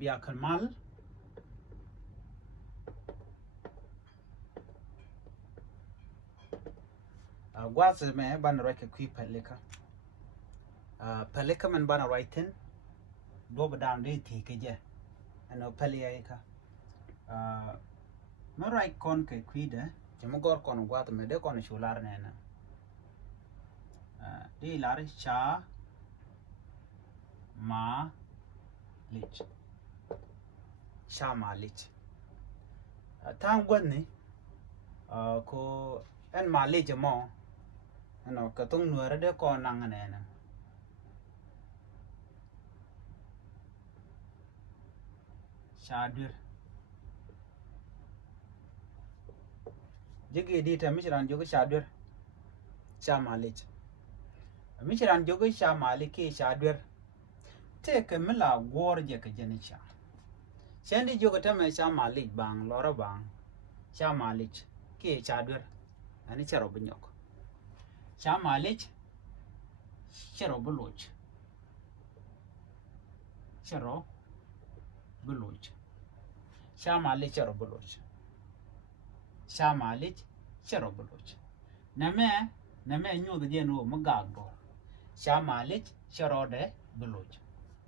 bia kamal gwaz me ban right ki pelika man ban rightin do badan de ti ke je ano pelia ka no right kon ke de jamo gor kon gwaz me de kon shular ne na di lar cha ma lich sha ma lich tang gwan ni ko en ma lich mo ano ka tung nuara de kon nang ne na shadir jigi di ta misran jogo shadir sha ma lich misran jogo sha ma lich shadir te ke mila gor je ke jenisha sendi jogo ta me sha ma lich bang lora bang sha ma lich ke shadir ani charo bunyok sha ma lich charo buluch charo buluch sha ma lich charo buluch sha ma lich charo buluch name nyu de jeno magagbo sha ma lich charo de buluch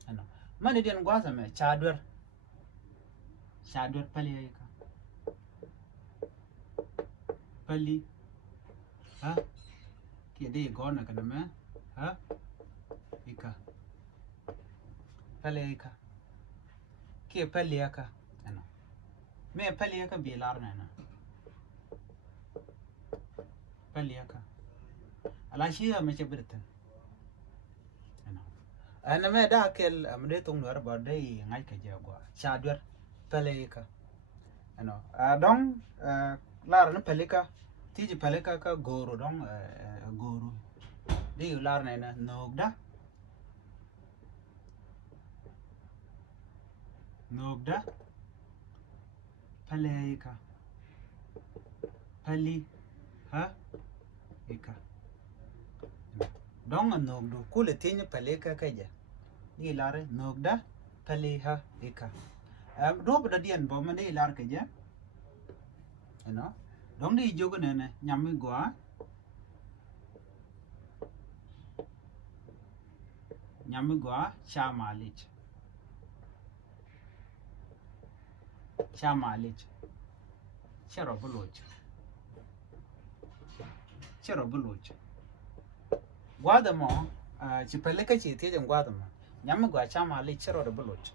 ano mani den gwaza me shadir pali ka pali ha ke de gona kana me ha ika pali ka ke pali ka ano me pali ka bilar na na pali ka ala shi me che birtan ano ana me da kel amde tung nuar ba dai ngai ka jagwa shadir pali ka ano dong lar na pali ka tiji pali ka goro dong goro di lar na na nogda pali ka pali ha ika dong nogdo kule tinyi pali ka kaja di lar nogda pali ha ika rob da dien bo man di lar kaja ano dong di jogo na nyami gwa sha ma lich charo buluch gwada mo ci pele ka ci te jam gwada mo nyami gwa sha ma lich charo buluch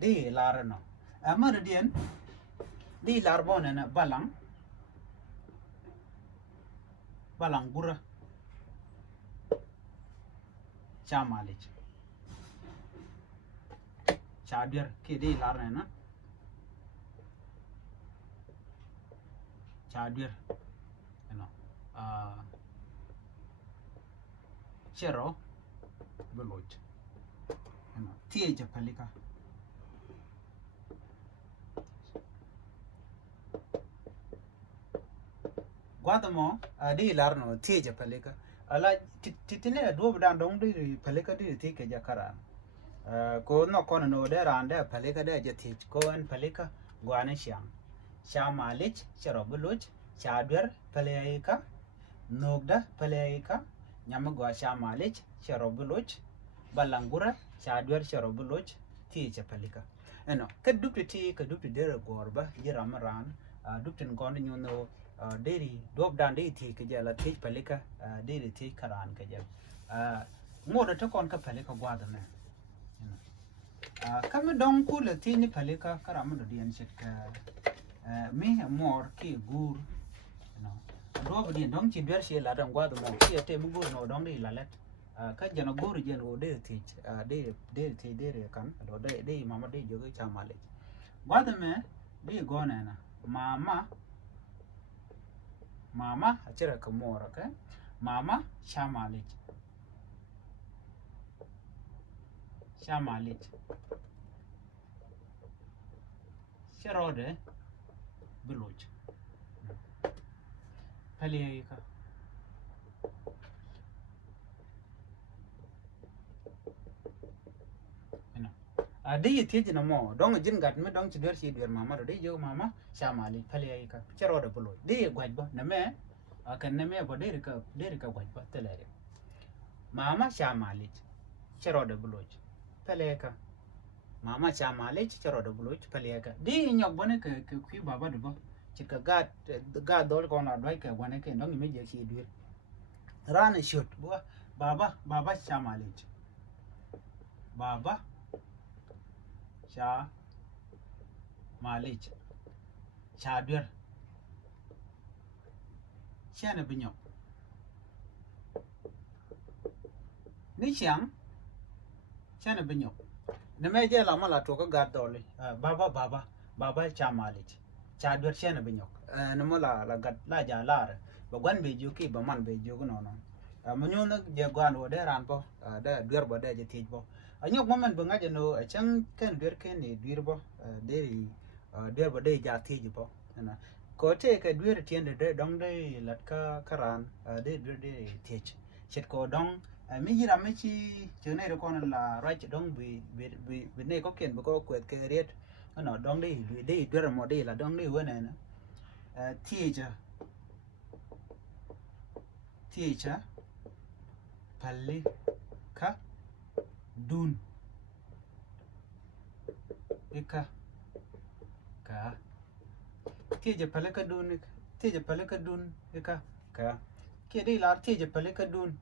di lar no amar dien di lar bo na balang gura sha ma lich shadir ke di lar na shadir ano chero buluch ano tie je palika gwada mo di lar no tie je palika ala titine do dan dong di palika di ti ke jakara ko no kono no de rande palika de je ti ko en palika gwana sham sha ma lich chero buluch shadir palika nogda palika nyama gwa sha ma lich chero buluch balangura shadir chero buluch ti je palika eno ka dupti dere gorba jira maran duptin gondi nyuno deri dob dan de ti ke jala ti palika deri ti karan ke jab ngoda to kon ka palika gwada me kama dong kula ti ni palika karama do dian set ka mi mor ki gur no dob di dong ci ber she la dong gwada mo ki te mu gur no dong di la let ka jana gur jen o de ti de kan do de mama de jogo chamale gwada me di gona na mama achira ka mor ka mama chamale sharode buluch pali ka đi thì chỉ nó mò đong jin gạt mới đong chỉ đuổi chỉ đuổi mama rồi đi vô mama xa mà đi phơi ai cả chả rồi được rồi đi quay bơ nè mẹ cái nè mẹ bơ đi cái quay bơ thế này mama xa mà đi chả rồi được rồi phơi ai cả mama xa mà đi chả rồi được rồi phơi ai cả đi nhóc bơ này cái quý baba được bơ chỉ cái gạt đôi con là đôi cái quan này cái đong mới giờ chỉ đuổi ra này shoot bơ baba xa mà đi baba cha Malaysia cha đuổi cha này bên nhau ní chẳng cha này bên nhau nếu mấy cái làm là thuộc cái gạt đôi baba cha Malaysia cha đuổi cha này bên nhau nếu mà là gạt là già là rồi và quan bị du kì bà man bị du cái nó mà nhung nó giờ quan ở đây ran po đây đuổi vào đây thì po nhóc mà mình bưng cái nó chẳng cái đuổi cái này đuổi po để đuổi vào đây giờ thì po nè có thể cái đuổi tiền để đong đây lát karan để đuổi để thì chết có đong mấy gì làm mấy chi chỗ này đâu con là right đong vì này có kiện có quẹt cái rate nó đong đây đuổi một đây là đong đây vậy này thì chứ Pali ka dun ika ka tije pale ka dun ika ka ke dei lar tije pale ka dun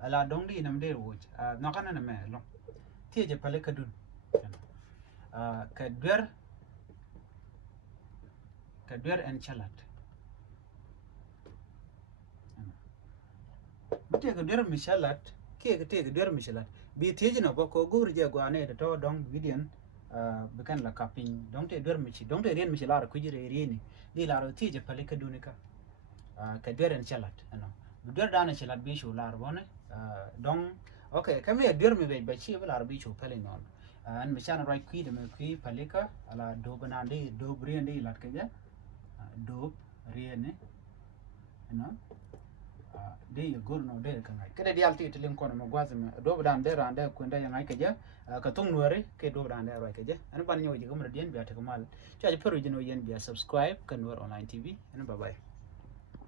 ala dong di nam de wuj no kana na me lo tije pale ka dun ka dwer en chalat bete ka dwer mishalat ke te ka dwer mishalat bi tije no ko gur je gwane to dong vidian bukan la kaping dong te dwer michi dong te rien michi lar ku jire rieni di lar tije pale ka dunika ka dwer en chalat no dwer dana chalat bi shu lar bone dong okay kame dwer mi be chi lar bi shu pale non an mishan right ku de me ku pale ka ala do banande do briende lat ka ja do riene no de gurno de kan ai kada dial ti tilin kono mo gwazme do dan de rande ku nda yang ai kaje ka tung nuare ke do dan de ro kaje an ban nyoji gumra dien biya ta kamal chaje peru jino yen biya subscribe kan nur online tv an bye bye